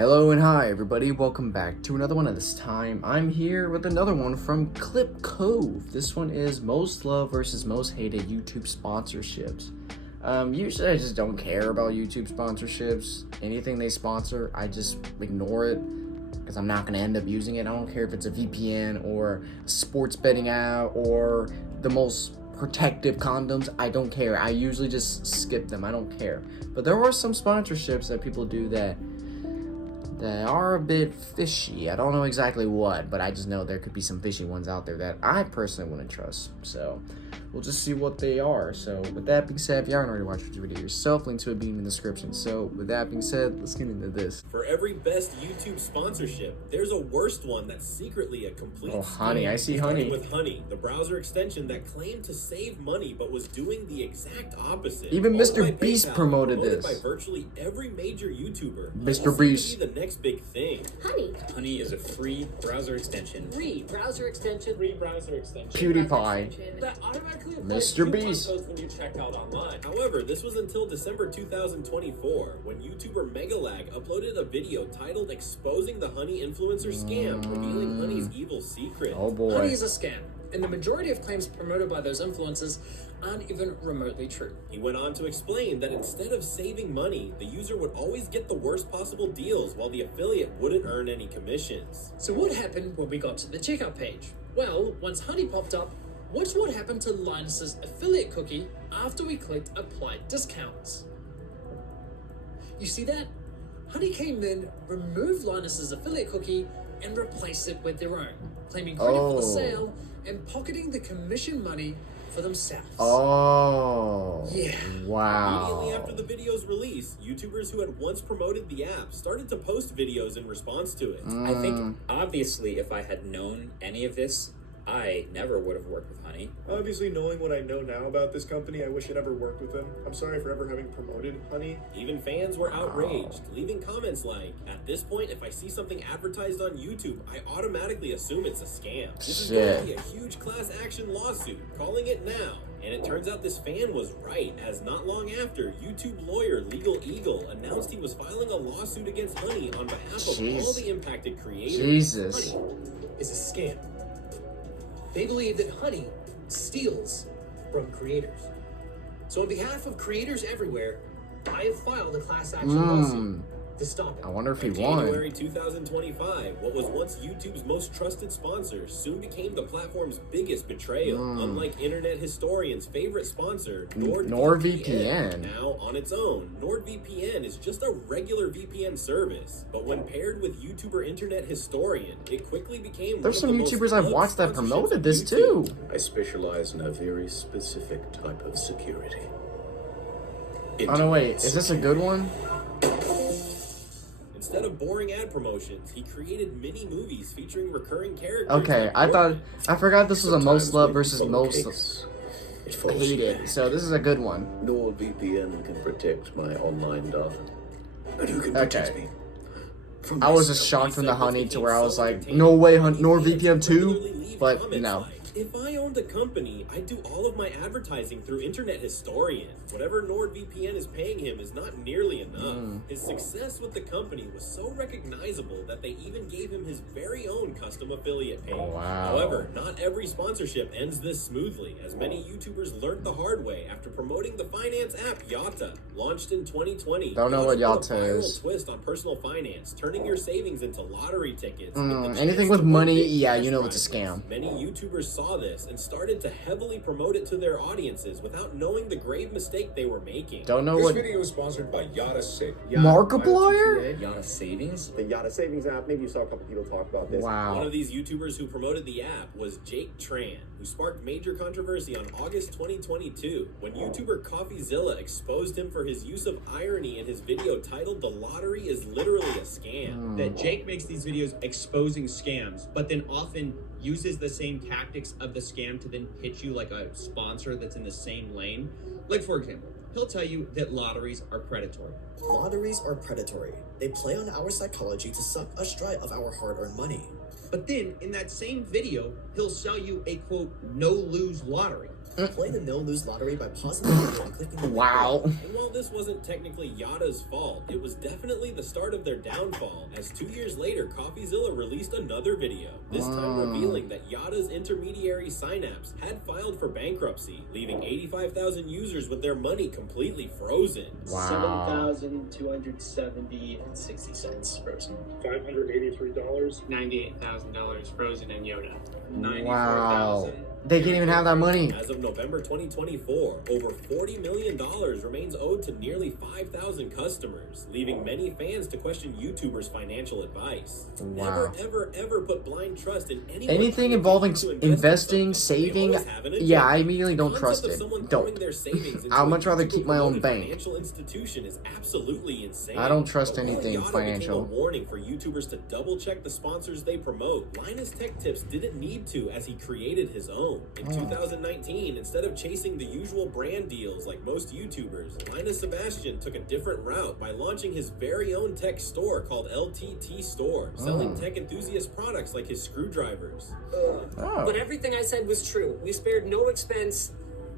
Hello and hi everybody, welcome back to another one, and this time I'm here with another one from Clip Cove. This one is most loved versus most hated YouTube sponsorships. Usually I just don't care about YouTube sponsorships. Anything they sponsor, I just ignore it because I'm not going to end up using it. I don't care if it's a VPN or a sports betting app or the most protective condoms. I don't care. I usually just skip them. I don't care. But there are some sponsorships that people do that are a bit fishy. I don't know exactly what, but I just know there could be some fishy ones out there that I personally wouldn't trust. So we'll just see what they are. So with that being said, if you haven't already watched the video yourself, link to it being in the description. So with that being said, let's get into this. For every best YouTube sponsorship, there's a worst one that's secretly a complete Oh, Honey, I see Starting Honey. with Honey, the browser extension that claimed to save money but was doing the exact opposite. Even Owned Mr. by Beast PayPal, promoted this. by virtually every major YouTuber. Mr. This Beast. seemed to be the next big thing. Honey is a free browser extension. Free browser extension. PewDiePie. That automatically applies Mr. coupon Beast. codes when you check out online. However, this was until December 2024 when YouTuber Megalag uploaded a video titled Exposing the Honey Influencer Scam, revealing Honey's evil secret. Oh boy. Honey is a scam, and the majority of claims promoted by those influencers aren't even remotely true. He went on to explain that instead of saving money, the user would always get the worst possible deals while the affiliate wouldn't earn any commissions. So what happened when we got to the checkout page? Well, once Honey popped up, watch what happened to Linus's affiliate cookie after we clicked Apply Discounts. You see that? Honey came in, removed Linus's affiliate cookie, and replaced it with their own, claiming credit for the sale and pocketing the commission money for themselves. Oh. Yeah. Wow. Immediately after the video's release, YouTubers who had once promoted the app started to post videos in response to it. I think, obviously, if I had known any of this, I never would have worked with Honey. Obviously, knowing what I know now about this company, I wish I never worked with them. I'm sorry for ever having promoted Honey. Even fans were outraged, leaving comments like, "At this point, if I see something advertised on YouTube, I automatically assume it's a scam. This is going to be a huge class action lawsuit, calling it now." And it turns out this fan was right, as not long after, YouTube lawyer Legal Eagle announced he was filing a lawsuit against Honey on behalf of all the impacted creators. Jesus. Honey is a scam. They believe that Honey steals from creators. So on behalf of creators everywhere, I have filed a class action lawsuit to stop it. I wonder if he In won. January 2025, what was once YouTube's most trusted sponsor soon became the platform's biggest betrayal. Unlike internet historians' favorite sponsor, NordVPN. Now, on its own, NordVPN is just a regular VPN service. But when paired with YouTuber internet historian, it quickly became There's one some of the most YouTubers I've loved watched that sponsorships promoted of this YouTube. too. I specialize in a very specific type of security. Oh no, wait, is this a good one? Instead of boring ad promotions, he created mini movies featuring recurring characters. Okay, like I forgot this was a most Sometimes loved when versus you follow most case, it falls hated. back. So this is a good one. NordVPN can protect my online data. But who can protect Okay. me? From I was just myself? shocked from the Honey to where I was like, no way, NordVPN 2? But no. If I owned a company, I'd do all of my advertising through Internet Historian. Whatever NordVPN is paying him is not nearly enough. His success with the company was so recognizable that they even gave him his very own custom affiliate page. Wow. However, not every sponsorship ends this smoothly, as many YouTubers learned the hard way after promoting the finance app Yatta. Launched in 2020, Don't know what Yatta put a Yatta viral is. twist on personal finance, turning your savings into lottery tickets. with the Anything chance with to win money, big yeah, cash you know it's a prizes. scam. Many YouTubers saw this and started to heavily promote it to their audiences without knowing the grave mistake they were making. Don't know This what. video is sponsored by Yatta Savings. Markiplier? Yatta Savings? The Yatta Savings app. Maybe you saw a couple people talk about this. One Wow. of these YouTubers who promoted the app was Jake Tran, who sparked major controversy on August 2022 when YouTuber CoffeeZilla exposed him for his use of irony in his video titled "The Lottery is Literally a Scam." That Jake makes these videos exposing scams, but then often uses the same tactics of the scam to then pitch you like a sponsor that's in the same lane. Like, for example, he'll tell you that lotteries are predatory. Lotteries are predatory. They play on our psychology to suck us dry of our hard-earned money. But then in that same video, he'll sell you a quote, no lose lottery. Play the no-lose lottery by pausing the video and clicking the Wow. And while this wasn't technically Yada's fault, it was definitely the start of their downfall, as 2 years later, CoffeeZilla released another video, this time revealing that Yada's intermediary Synapse had filed for bankruptcy, leaving 85,000 users with their money completely frozen. Wow. $7,270.60 frozen. $583. $98,000 frozen in Yoda. Wow. They can't even have that money. As of November 2024, over $40 million remains owed to nearly 5,000 customers, leaving many fans to question YouTubers' financial advice. Wow. Never, ever put blind trust in anyone Anything involving to invest investing, in something. They saving, always have an yeah, I agenda. immediately don't The trust concept of it. someone Don't. throwing their savings into I'd a much rather keep my own YouTube-promoted bank. Financial institution is absolutely insane. I don't trust But while anything Yada financial. became a warning for YouTubers to double check the sponsors they promote, Linus Tech Tips didn't need to, as he created his own. In 2019, instead of chasing the usual brand deals like most YouTubers, Linus Sebastian took a different route by launching his very own tech store called LTT Store, selling tech enthusiast products like his screwdrivers. But everything I said was true. We spared no expense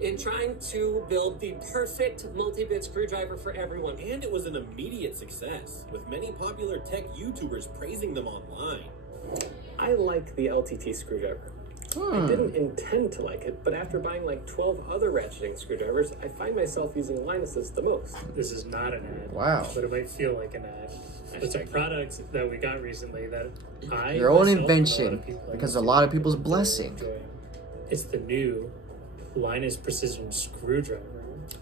in trying to build the perfect multi-bit screwdriver for everyone. And it was an immediate success, with many popular tech YouTubers praising them online. I like the LTT screwdriver. I didn't intend to like it, but after buying like 12 other ratcheting screwdrivers, I find myself using Linus's the most. This is not an ad. Wow. But it might feel like an ad. It's a product that we got recently that Your own invention, because a lot of people's blessing. It's the new Linus Precision Screwdriver.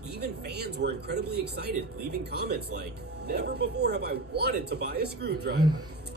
Even fans were incredibly excited, leaving comments like, "Never before have I wanted to buy a screwdriver."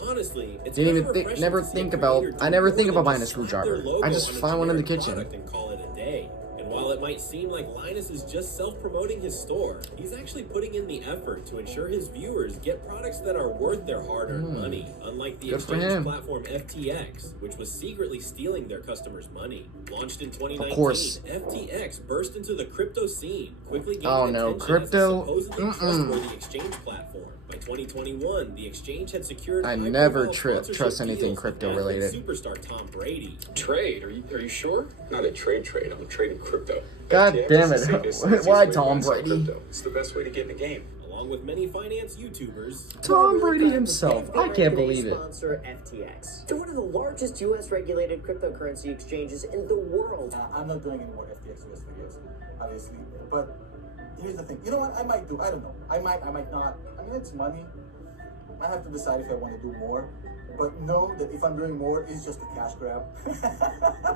Honestly, it's Didn't kinda even think, refreshing never to see a think about. creator do I never more think than about buying a just slap screwdriver. their logo I just on a find one in the generic kitchen. product and call it a day. And while it might seem like Linus is just self-promoting his store, he's actually putting in the effort to ensure his viewers get products that are worth their hard-earned money, unlike the Good for exchange him. platform FTX, which was secretly stealing their customers' money. Launched in 2019, course. FTX burst into the crypto scene, quickly gaining Oh, no, attention crypto? as a supposedly trustworthy exchange platform. By 2021, the exchange had secured I never high-profile trust sponsorship anything deals with crypto athlete related. superstar Tom Brady. Trade? Are you sure? Not a trade. I'm trading crypto. God FTX damn is the it. safest and easiest Why way to Tom buy and sell Brady? crypto. It's the best way to get in the game. Along with many finance YouTubers, Tom Brady himself. I can't believe it. Sponsor FTX. They're one of the largest U.S. regulated cryptocurrency exchanges in the world. I'm not doing any more FTX US videos, obviously. But here's the thing. You know what? I might do. I don't know. I might not. I mean, it's money. I have to decide if I want to do more. But know that if I'm doing more, it's just a cash grab.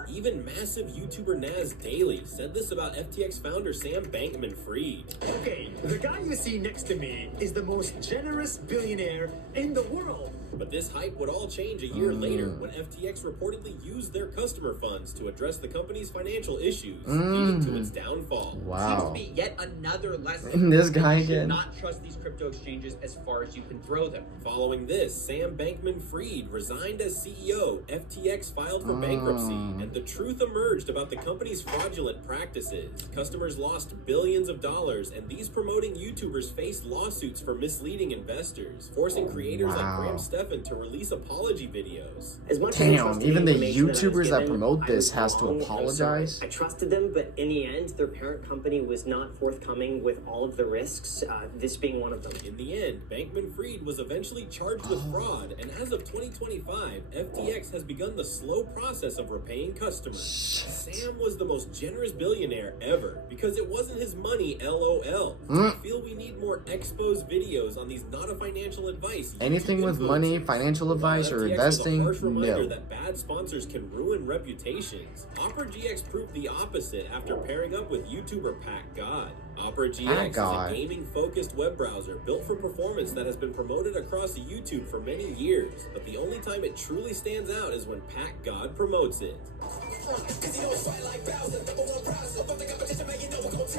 even massive YouTuber Naz Daily said this about FTX founder Sam Bankman-Fried. Okay, the guy you see next to me is the most generous billionaire in the world. But this hype would all change a year later when FTX reportedly used their customer funds to address the company's financial issues, leading to its downfall. Wow. Seems to be yet another lesson. This guy You should again. not trust these crypto exchanges as far as you can throw them. Following this, Sam Bankman-Fried resigned as CEO, FTX filed for bankruptcy, and the truth emerged about the company's fraudulent practices. Customers lost billions of dollars, and these promoting YouTubers faced lawsuits for misleading investors, forcing creators like Graham Stephan to release apology videos. As much Damn, even the information that I was YouTubers that given, promote I this was has to wrong. I'm apologize. sorry. I trusted them, but in the end, their parent company was not forthcoming with all of the risks, this being one of them. In the end, Bankman-Fried was eventually charged with fraud, and as of 2025, FTX has begun the slow process of repaying customers. Sam was the most generous billionaire ever, because it wasn't his money, LOL. I feel we need more exposed videos on these not a financial advice. Anything with money, financial advice, or FTX was a investing, harsh reminder no. that bad sponsors can ruin reputations. Opera GX proved the opposite after pairing up with YouTuber Pat God. Opera GX is a gaming-focused web browser built for performance that has been promoted across YouTube for many years, but the only time it truly stands out is when Pat God promotes it.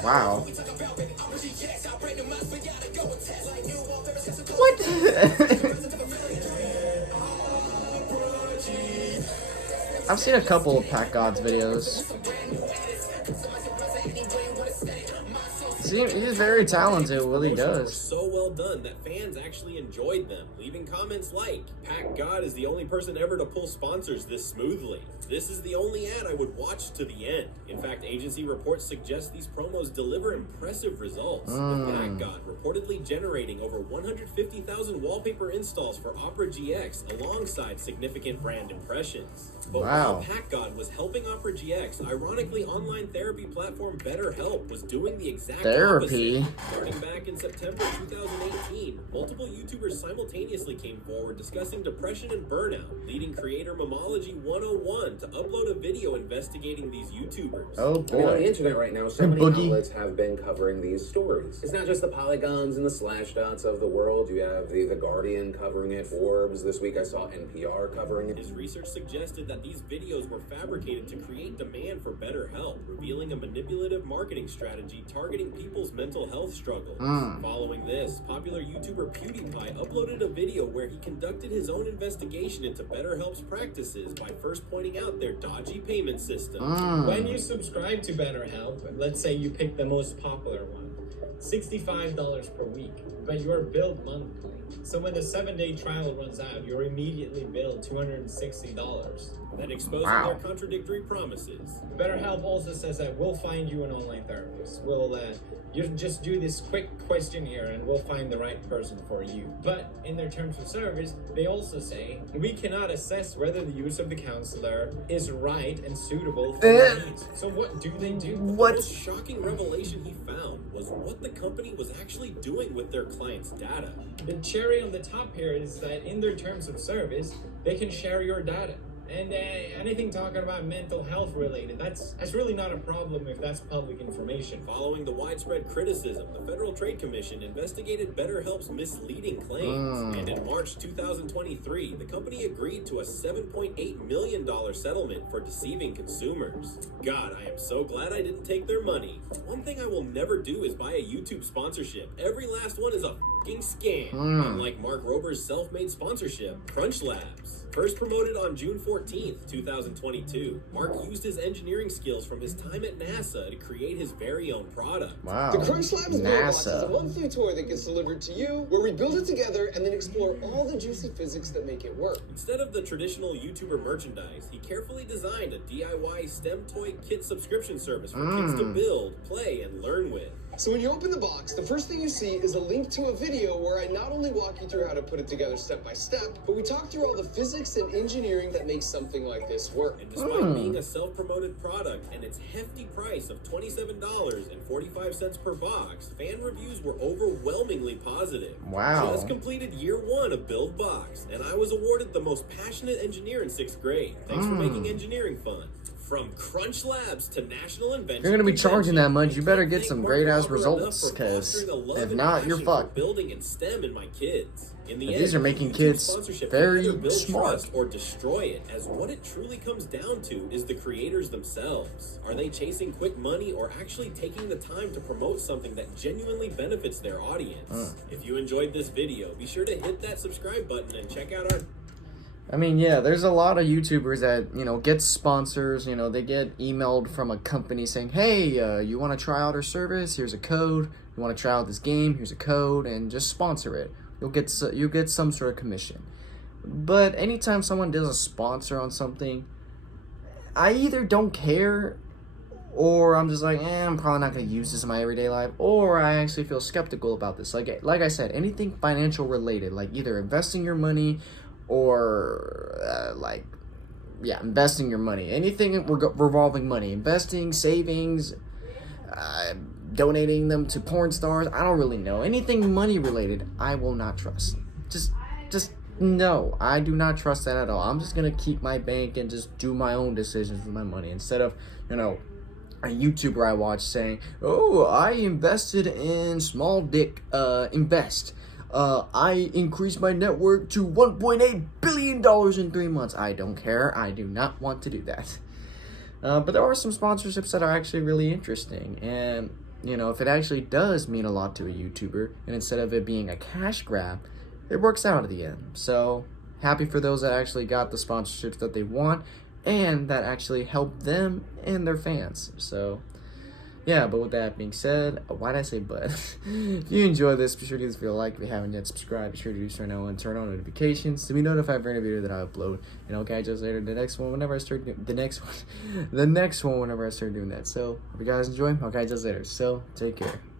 Wow. What? I've seen a couple of Pat God's videos. He's very talented at what he Promotions were does. so well done that fans actually enjoyed them, leaving comments like, "Pack God is the only person ever to pull sponsors this smoothly. This is the only ad I would watch to the end." In fact, agency reports suggest these promos deliver impressive results, with Pack God reportedly generating over 150,000 wallpaper installs for Opera GX alongside significant brand impressions. But while Pack God was helping Opera GX, ironically, online therapy platform BetterHelp was doing the exact opposite. Starting back in September 2018, multiple YouTubers simultaneously came forward discussing depression and burnout, leading creator Momology 101 to upload a video investigating these YouTubers. Oh boy. I mean, on the internet right now, so many outlets have been covering these stories. It's not just the Polygons and the Slashdots of the world. You have the Guardian covering it, Forbes. This week I saw NPR covering it. His research suggested that these videos were fabricated to create demand for BetterHelp, revealing a manipulative marketing strategy targeting people's mental health struggles. Following this, popular YouTuber PewDiePie uploaded a video where he conducted his own investigation into BetterHelp's practices by first pointing out their dodgy payment system. When you subscribe to BetterHelp, let's say you pick the most popular one, $65 per week, but you are billed monthly. So when the 7-day trial runs out, you're immediately billed $260. That exposing their contradictory promises. BetterHelp also says that we'll find you an online therapist. We'll you just do this quick questionnaire and we'll find the right person for you. But in their terms of service, they also say we cannot assess whether the use of the counselor is right and suitable for your needs. So what do they do? The most shocking revelation he found was what the company was actually doing with their clients' data. The cherry on the top here is that in their terms of service, they can share your data. And anything talking about mental health related, that's really not a problem if that's public information. Following the widespread criticism, the Federal Trade Commission investigated BetterHelp's misleading claims. And in March 2023, the company agreed to a $7.8 million settlement for deceiving consumers. God, I am so glad I didn't take their money. One thing I will never do is buy a YouTube sponsorship. Every last one is a fucking scam. Unlike Mark Rober's self-made sponsorship, Crunch Labs. First promoted on June 14th, 2022, Mark used his engineering skills from his time at NASA to create his very own product. Wow. The Crunch Labs Box is a monthly toy that gets delivered to you, where we build it together and then explore all the juicy physics that make it work. Instead of the traditional YouTuber merchandise, he carefully designed a DIY STEM toy kit subscription service for kids to build, play, and learn with. So when you open the box, the first thing you see is a link to a video where I not only walk you through how to put it together step by step, but we talk through all the physics and engineering that makes something like this work. And despite being a self-promoted product and its hefty price of $27.45 per box, fan reviews were overwhelmingly positive. Wow. Just completed year 1 of Build Box, and I was awarded the most passionate engineer in 6th grade. Thanks for making engineering fun. From Crunch Labs to National Invention. If you're gonna be charging that much, you better get some great ass results, because if not, you're fucked. Building and STEM in my kids. In the But end, these are making YouTube kids sponsorship very can either build smart. trust or destroy it, as what it truly comes down to is the creators themselves. Are they chasing quick money or actually taking the time to promote something that genuinely benefits their audience? If you enjoyed this video, be sure to hit that subscribe button and check out our... I mean, yeah, there's a lot of YouTubers that, get sponsors, they get emailed from a company saying, hey, you want to try out our service? Here's a code. You want to try out this game? Here's a code, and just sponsor it. You'll get some sort of commission. But anytime someone does a sponsor on something, I either don't care, or I'm just like, I'm probably not going to use this in my everyday life, or I actually feel skeptical about this. Like I said, anything financial related, like either investing your money or investing your money, anything revolving money, investing, savings, donating them to porn stars, I don't really know. Anything money related, I will not trust. Just no, I do not trust that at all. I'm just gonna keep my bank and just do my own decisions with my money, instead of a YouTuber I watch saying, oh, I invested in Small Dick Invest. I increased my net worth to $1.8 billion in 3 months. I don't care. I do not want to do that. But there are some sponsorships that are actually really interesting. And, if it actually does mean a lot to a YouTuber, and instead of it being a cash grab, it works out at the end. So, happy for those that actually got the sponsorships that they want, and that actually help them and their fans. So, yeah, but with that being said, why did I say but? If you enjoyed this, be sure to give this video a like. If you haven't yet subscribed, be sure to do so now and turn on notifications to be notified for any video that I upload. And I'll catch you guys later. The next one whenever I start doing whenever I start doing that. So hope you guys enjoy. I'll catch you guys later. So take care.